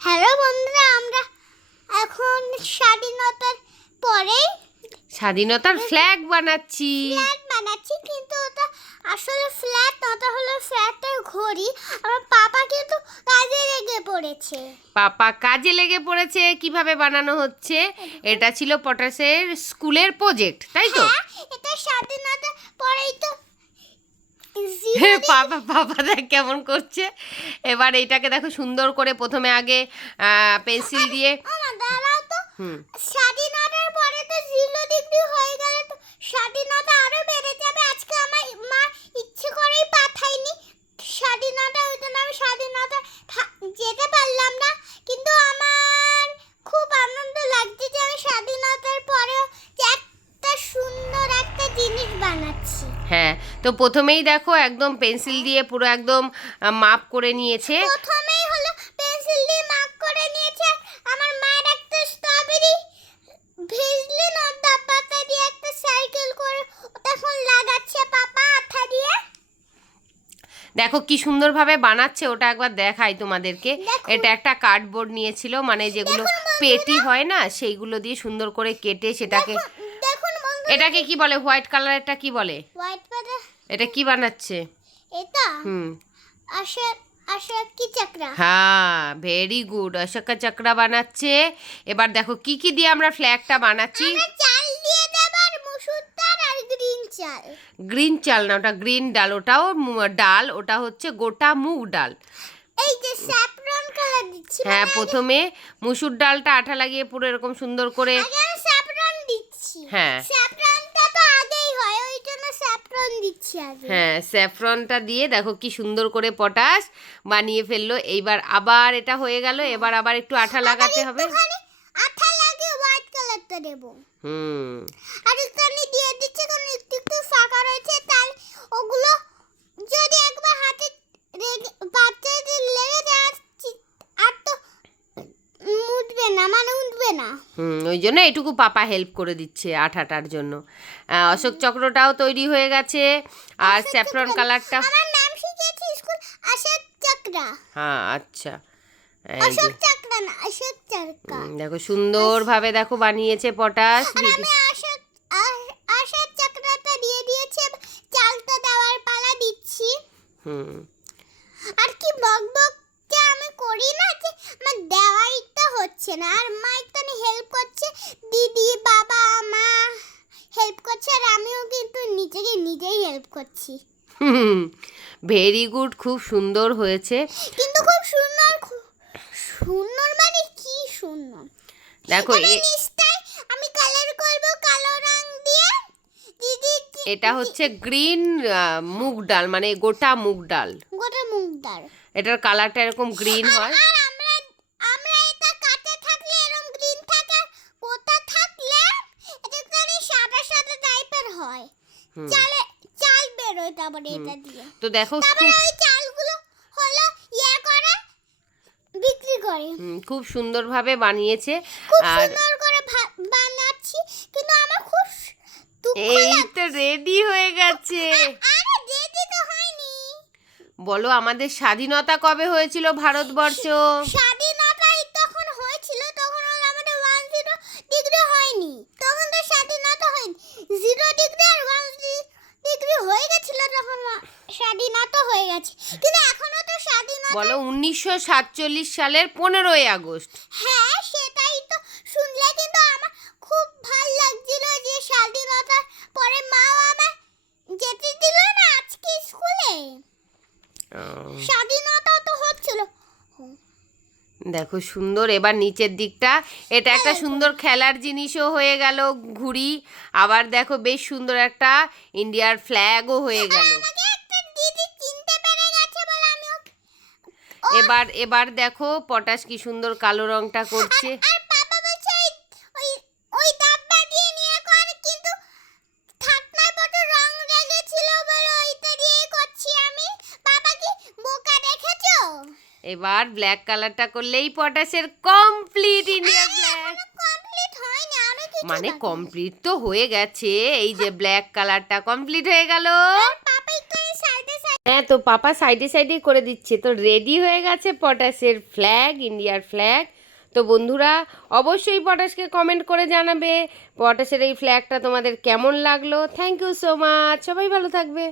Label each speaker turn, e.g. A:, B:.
A: Hello বন্ধুরা আমরা এখন স্বাধীনতার পরে
B: স্বাধীনতার ফ্ল্যাগ বানাচ্ছি।
A: ফ্ল্যাট বানাচ্ছি কিন্তু ওটা আসলে ফ্ল্যাট ওটা হলো ফ্ল্যাটের ঘড়ি। আমার পাপা কিন্তু কাজে লেগে পড়েছে।
B: পাপা কাজে লেগে পড়েছে কীভাবে বানানো হচ্ছে? এটা ছিল পটাশের স্কুলের প্রজেক্ট তাই তো?
A: হ্যাঁ এটা স্বাধীনতার পরেই তো
B: পাপা পাপা দেখ কেমন করছে। এবার এইটাকে দেখো সুন্দর করে প্রথমে আগে পেন্সিল দিয়ে হুম
A: স্বাধীনতার পরে তো জিরো ডিগ্রি হয়ে গেলে তো স্বাধীনতা আরও বেড়ে যাবে আজকে আমার মা ইচ্ছে করেই পাঠায়নি স্বাধীনতা ওই জন্য আমি স্বাধীনতা থা- যেতে পারলাম না কিন্তু আমার খুব আনন্দ লাগছে যে আমি স্বাধীনতার পরেও যে একটা সুন্দর একটা জিনিস বানাচ্ছি
B: হ্যাঁ তো প্রথমেই দেখো একদম পেন্সিল দিয়ে পুরো একদম মাপ করে নিয়েছে।
A: প্রথমেই হলো পেন্সিল দিয়ে মার্ক করে নিয়েছে। আমার মায়ের একটা স্ট্রবেরি ভেজলে না ডাব্বাটা দিয়ে একটা সাইকেল করে ওটা এখন লাগাচ্ছে পাপা আঠা দিয়ে।
B: দেখো কি সুন্দরভাবে বানাচ্ছে ওটা একবার দেখাই তোমাদেরকে। এটা একটা কার্ডবোর্ড নিয়েছিল মানে যেগুলো পেটি হয় না সেইগুলো দিয়ে সুন্দর করে কেটে সেটাকে এটাকে কি বলে? হোয়াইট কালারটা কি বলে?
A: হোয়াইট পাতা
B: এটা কি বানাচ্ছে?
A: এটা?
B: হুম।
A: আসে আসে কি চাকরা?
B: হ্যাঁ ভেরি গুড অশোকা চক্রা বানাচ্ছে। এবার দেখো কি কি দিয়ে আমরা ফ্ল্যাগটা বানাচ্ছি?
A: চাল দিয়ে দেব আর মুসুর ডাল আর গ্রিন চাল।
B: গ্রিন চাল না ওটা গ্রিন ডাল ওটাও ডাল ওটা হচ্ছে গোটা মুগ ডাল।
A: এই যে স্যাফরন কালার দিচ্ছি
B: হ্যাঁ প্রথমে মুসুর ডালটা আঠা লাগিয়ে পুরো এরকম সুন্দর করে
A: দিচ্ছি।
B: হ্যাঁ।
A: স্যাফরনটা তো আগেই হয় ওই জন্য স্যাফরন দিচ্ছি আগে।
B: হ্যাঁ স্যাফরনটা দিয়ে দেখো কি সুন্দর করে পটাশ বানিয়ে ফেলল। এইবার আবার এটা হয়ে গেল এবার আবার একটু আঠা লাগাতে হবে।
A: আঠা লাগিয়ে হোয়াইট কালারটা দেব
B: হুম।
A: আর একটুখানি দিয়ে দিচ্ছি কারণ একটু একটু ফাঁকা রয়েছে তার ওগুলো যদি একবার হাতে রেগে বাচ্চাদের লেগে যায় আর চি- আর তো উম, উঠবে না মানে না?
B: হুম ওই জন্য এটুকু পাপা হেল্প করে দিচ্ছে আঠাটার জন্য। অশোক চক্রটাও তৈরি হয়ে গেছে। আর স্যাফরন কালারটা
A: আমার ম্যাম শিখিয়েছে স্কুল অশোক চক্রা।
B: হ্যাঁ আচ্ছা।
A: অশোক চক্রা না অশোক চক্রা।
B: দেখো সুন্দরভাবে দেখো বানিয়েছে পটাশ।
A: আর আমি অশোক অশোক চক্রটা দিয়ে দিয়েছি চালটা দেওয়ার পালা দিচ্ছি।
B: হুম।
A: আর কি বক বক আমি করি না যে আমার দেওয়াইটা হচ্ছে না আর মা একটু হেল্প করছে দিদি বাবা মা হেল্প করছে আর আমিও কিন্তু নিজেকে নিজেই হেল্প করছি।
B: ভেরি গুড খুব সুন্দর হয়েছে।
A: কিন্তু খুব সুন্দর সুন্দর মানে কি সুন্দর?
B: দেখো
A: আমি কালার করব কালো রং দিয়ে? দিদি
B: এটা হচ্ছে গ্রিন মুগ ডাল মানে গোটা মুগ ডাল।
A: গোটা মুগ ডাল।
B: এটার কালারটা এরকম গ্রিন হয়
A: আর আমরা আমরা এটা কাটে থাকলে এরকম গ্রিন থাকে আর কোথা থাকলে এটা একটুখানি সাদা সাদা টাইপের হয়
B: হুম।
A: চালে বেরোয় তারপরে এটা দিয়ে।
B: তো দেখো
A: তারপরে
B: খুব
A: ওই চালগুলো হলো ইয়ে করে বিক্রি করে।
B: খুব সুন্দরভাবে বানিয়েছে। আর
A: সুন্দর করে বানাচ্ছি কিন্তু আমার খুব
B: এই তো রেডি হয়ে গেছে।
A: আরে দেরি তো হয়নি।
B: বলো আমাদের স্বাধীনতা কবে হয়েছিল ভারতবর্ষ?
A: স্বাধীনতাই তখন হয়েছিল তখন হলো আমাদের ওয়ান জিরো ডিগ্রি হয়নি তখন তো স্বাধীনতা হয়নি জিরো ডিগ্রি আর ওয়ান ডিগ্রি হয়ে গেছিল তখন হয়ে গেছে। কিন্তু এখনও তো স্বাধীনতা
B: বলো উনিশশো সাতচল্লিশ সালের পনেরোই আগস্ট।
A: হ্যাঁ সেটাই তো শুনলে কিন্তু আমার খুব ভালো লাগছিল যে স্বাধীনতার পরে মাও আমার যেতে দিল না আজকে স্কুলে। স্বাধীনতা তো হচ্ছিল।
B: দেখো সুন্দর এবার নিচের দিকটা। এটা একটা সুন্দর খেলার জিনিসও হয়ে গেল ঘুড়ি। আবার দেখো বেশ সুন্দর একটা ইন্ডিয়ার ফ্ল্যাগও হয়ে গেল
A: আমাকে একটা দিদি চিনতে পেরে গেছে বলে আমি ওকে-
B: এবার এবার দেখো পটাশ কি সুন্দর কালো রংটা করছে। এবার ব্ল্যাক কালারটা করলেই পটাশের কমপ্লিট ইন্ডিয়া
A: কিছু
B: মানে কমপ্লিট তো হয়ে গেছে এই যে ব্ল্যাক কালারটা কমপ্লিট হয়ে গেল
A: পাপা একটু সাইডে সাইডে
B: হ্যাঁ তো পাপা সাইডে সাইডে করে দিচ্ছে। তো রেডি হয়ে গেছে পটাশের ফ্ল্যাগ ইন্ডিয়ার ফ্ল্যাগ তো বন্ধুরা, অবশ্যই পটাশকে কমেন্ট করে জানাবে। পটাশের এই ফ্ল্যাগটা তোমাদের কেমন লাগল? থ্যাংক ইউ সো মাচ সবাই ভালো থাকবে।